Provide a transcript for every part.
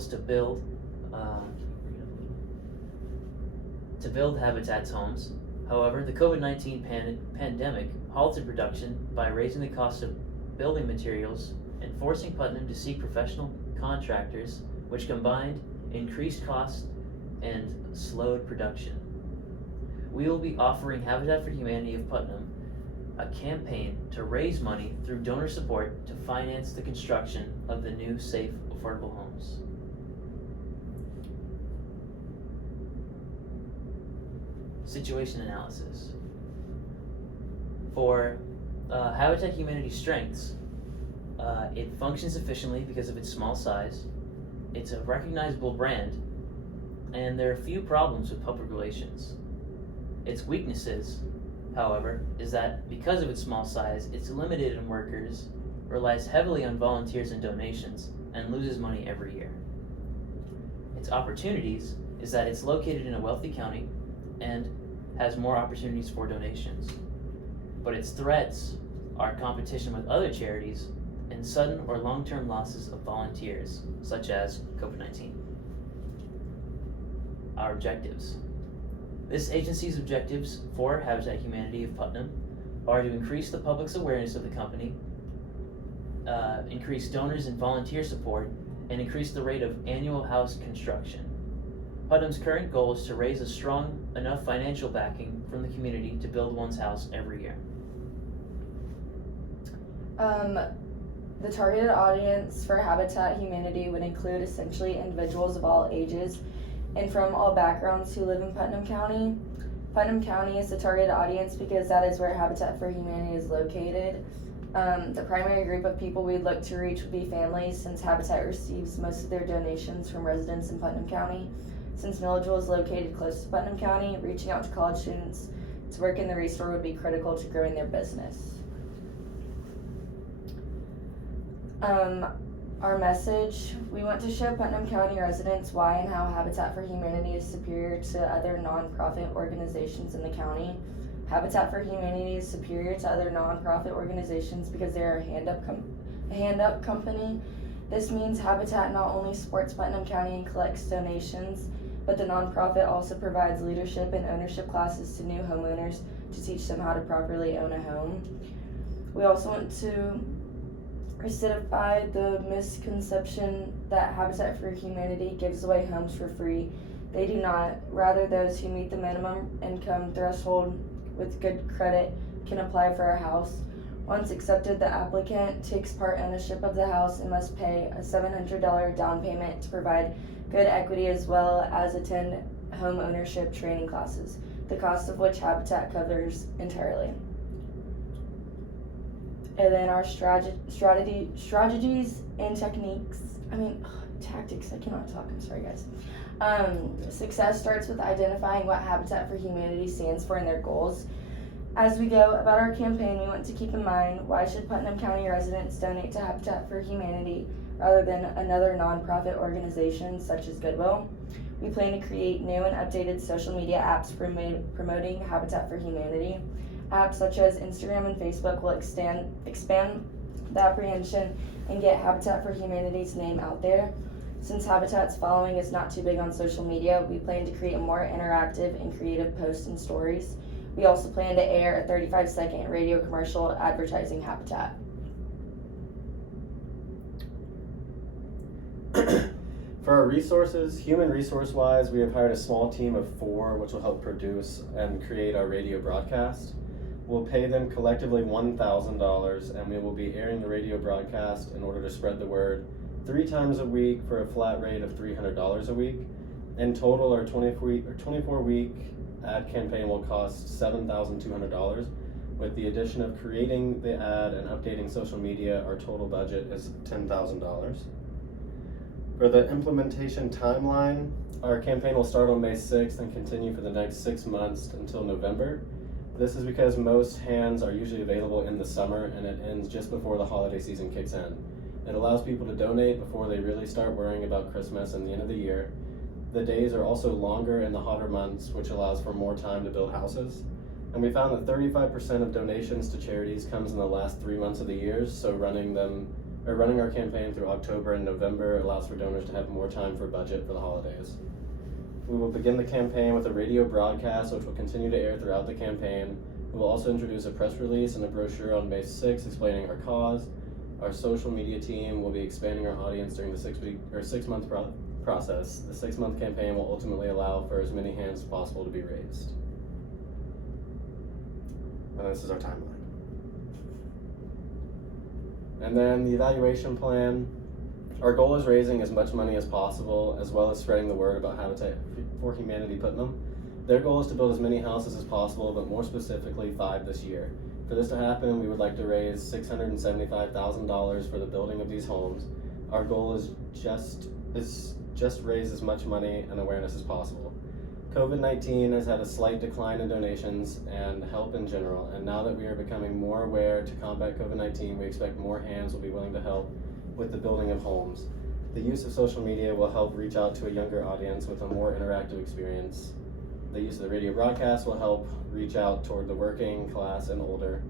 to build Habitat's homes. However, the COVID-19 pandemic halted production by raising the cost of building materials and forcing Putnam to seek professional contractors, which combined increased costs and slowed production. We will be offering Habitat for Humanity of Putnam a campaign to raise money through donor support to finance the construction of the new safe, affordable homes. Situation analysis. For Habitat Humanity's strengths, it functions efficiently because of its small size, it's a recognizable brand, and there are few problems with public relations. Its weaknesses, however, is that because of its small size, it's limited in workers, relies heavily on volunteers and donations, and loses money every year. Its opportunities is that it's located in a wealthy county and has more opportunities for donations. But its threats are competition with other charities and sudden or long-term losses of volunteers, such as COVID-19. Our objectives. This agency's objectives for Habitat Humanity of Putnam are to increase the public's awareness of the company, increase donors and volunteer support, and increase the rate of annual house construction. Putnam's current goal is to raise a strong enough financial backing from the community to build one's house every year. The targeted audience for Habitat Humanity would include essentially individuals of all ages and from all backgrounds who live in Putnam County. Putnam County is the targeted audience because that is where Habitat for Humanity is located. The primary group of people we'd look to reach would be families, since Habitat receives most of their donations from residents in Putnam County. Since Milledgeville is located close to Putnam County, reaching out to college students to work in the restore would be critical to growing their business. Our message, we want to show Putnam County residents why and how Habitat for Humanity is superior to other nonprofit organizations in the county. Habitat for Humanity is superior to other nonprofit organizations because they are a hand-up company. This means Habitat not only supports Putnam County and collects donations, but the nonprofit also provides leadership and ownership classes to new homeowners to teach them how to properly own a home. We also want to recidify the misconception that Habitat for Humanity gives away homes for free. They do not. Rather, those who meet the minimum income threshold with good credit can apply for a house. Once accepted, the applicant takes part ownership of the house and must pay a $700 down payment to provide good equity as well as attend home ownership training classes, the cost of which Habitat covers entirely. And then our strategies and tactics, I cannot talk, I'm sorry guys. Success starts with identifying what Habitat for Humanity stands for and their goals. As we go about our campaign, we want to keep in mind, why should Putnam County residents donate to Habitat for Humanity rather than another nonprofit organization such as Goodwill? We plan to create new and updated social media apps promoting Habitat for Humanity. Apps such as Instagram and Facebook will expand the apprehension and get Habitat for Humanity's name out there. Since Habitat's following is not too big on social media, we plan to create more interactive and creative posts and stories. We also plan to air a 35-second radio commercial advertising Habitat. For our resources, human resource-wise, we have hired a small team of 4 which will help produce and create our radio broadcast. We'll pay them collectively $1,000, and we will be airing the radio broadcast in order to spread the word 3 times a week for a flat rate of $300 a week. In total, our 24-week ad campaign will cost $7,200. With the addition of creating the ad and updating social media, our total budget is $10,000. For the implementation timeline, our campaign will start on May 6th and continue for the next 6 months until November. This is because most hands are usually available in the summer and it ends just before the holiday season kicks in. It allows people to donate before they really start worrying about Christmas and the end of the year. The days are also longer in the hotter months, which allows for more time to build houses. And we found that 35% of donations to charities comes in the last 3 months of the year, so running them Running our campaign through October and November allows for donors to have more time for budget for the holidays. We will begin the campaign with a radio broadcast, which will continue to air throughout the campaign. We will also introduce a press release and a brochure on May 6th explaining our cause. Our social media team will be expanding our audience during the 6-month process. The 6-month campaign will ultimately allow for as many hands as possible to be raised. And this is our timeline. And then the evaluation plan. Our goal is raising as much money as possible, as well as spreading the word about Habitat for Humanity Putnam. Their goal is to build as many houses as possible, but more specifically 5 this year. For this to happen, we would like to raise $675,000 for the building of these homes. Our goal is just raise as much money and awareness as possible. COVID-19 has had a slight decline in donations and help in general, and now that we are becoming more aware to combat COVID-19, we expect more hands will be willing to help with the building of homes. The use of social media will help reach out to a younger audience with a more interactive experience. The use of the radio broadcast will help reach out toward the working class and older.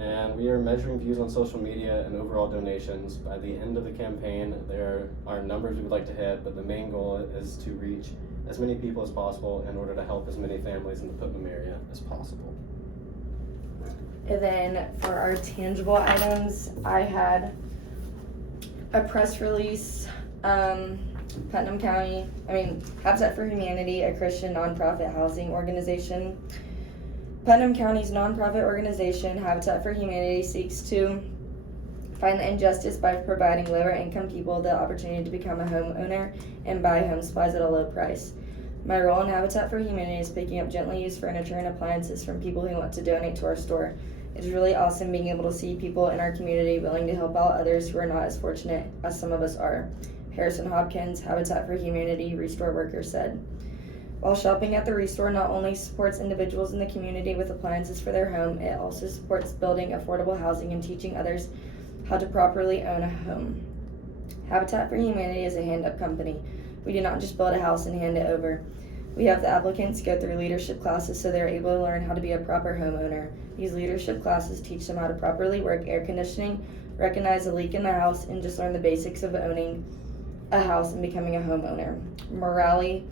And we are measuring views on social media and overall donations. By the end of the campaign, there are numbers we would like to hit, but the main goal is to reach as many people as possible in order to help as many families in the Putnam area as possible. And then for our tangible items, I had a press release, Habitat for Humanity, a Christian nonprofit housing organization. Putnam County's nonprofit organization, Habitat for Humanity, seeks to find the injustice by providing lower income people the opportunity to become a homeowner and buy home supplies at a low price. My role in Habitat for Humanity is picking up gently used furniture and appliances from people who want to donate to our store. It's really awesome being able to see people in our community willing to help out others who are not as fortunate as some of us are. Harrison Hopkins, Habitat for Humanity Restore worker, said. While shopping at the Restore not only supports individuals in the community with appliances for their home, it also supports building affordable housing and teaching others how to properly own a home. Habitat for Humanity is a hand-up company. We do not just build a house and hand it over. We have the applicants go through leadership classes so they're able to learn how to be a proper homeowner. These leadership classes teach them how to properly work air conditioning, recognize a leak in the house, and just learn the basics of owning a house and becoming a homeowner. Morale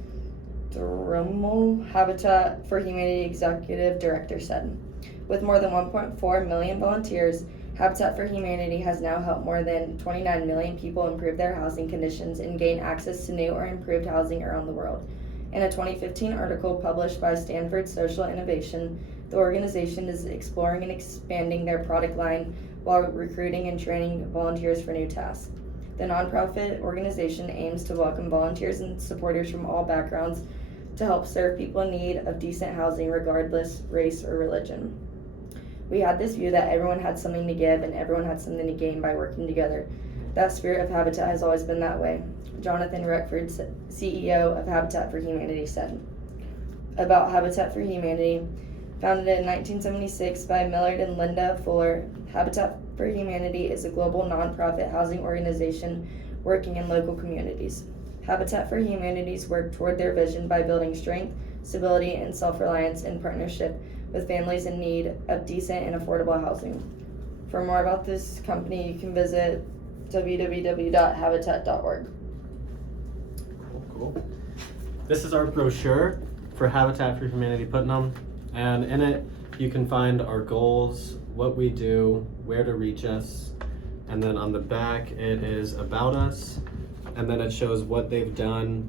Drummel, Habitat for Humanity Executive Director, said. With more than 1.4 million volunteers, Habitat for Humanity has now helped more than 29 million people improve their housing conditions and gain access to new or improved housing around the world. In a 2015 article published by Stanford Social Innovation, the organization is exploring and expanding their product line while recruiting and training volunteers for new tasks. The nonprofit organization aims to welcome volunteers and supporters from all backgrounds to help serve people in need of decent housing regardless race or religion. We had this view that everyone had something to give and everyone had something to gain by working together. That spirit of Habitat has always been that way. Jonathan Reckford, CEO of Habitat for Humanity, said. About Habitat for Humanity, founded in 1976 by Millard and Linda Fuller, Habitat for Humanity is a global nonprofit housing organization working in local communities. Habitat for Humanity's work toward their vision by building strength, stability, and self-reliance in partnership with families in need of decent and affordable housing. For more about this company, you can visit www.habitat.org. Cool. This is our brochure for Habitat for Humanity Putnam, and in it you can find our goals, what we do, where to reach us, and then on the back it is about us, and then it shows what they've done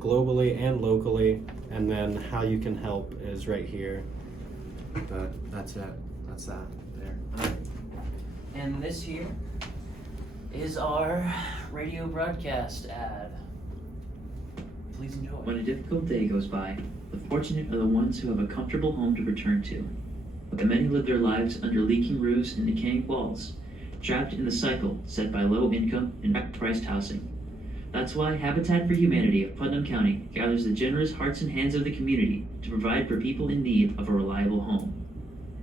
globally and locally, and then how you can help is right here. But that's it. That's that there. And this here is our radio broadcast ad. Please enjoy. When a difficult day goes by, the fortunate are the ones who have a comfortable home to return to. But the many live their lives under leaking roofs and decaying walls, trapped in the cycle set by low income and priced housing. That's why Habitat for Humanity of Putnam County gathers the generous hearts and hands of the community to provide for people in need of a reliable home.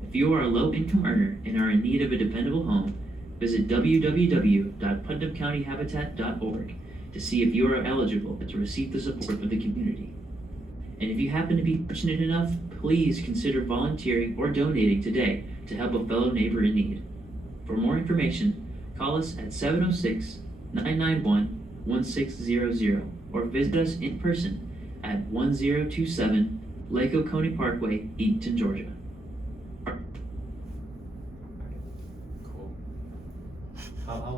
If you are a low-income earner and are in need of a dependable home, visit www.putnamcountyhabitat.org to see if you are eligible to receive the support of the community. And if you happen to be fortunate enough, please consider volunteering or donating today to help a fellow neighbor in need. For more information, Call us at 706-991-1600 or visit us in person at 1027 Lake Oconee Parkway, Eaton, Georgia. Cool. How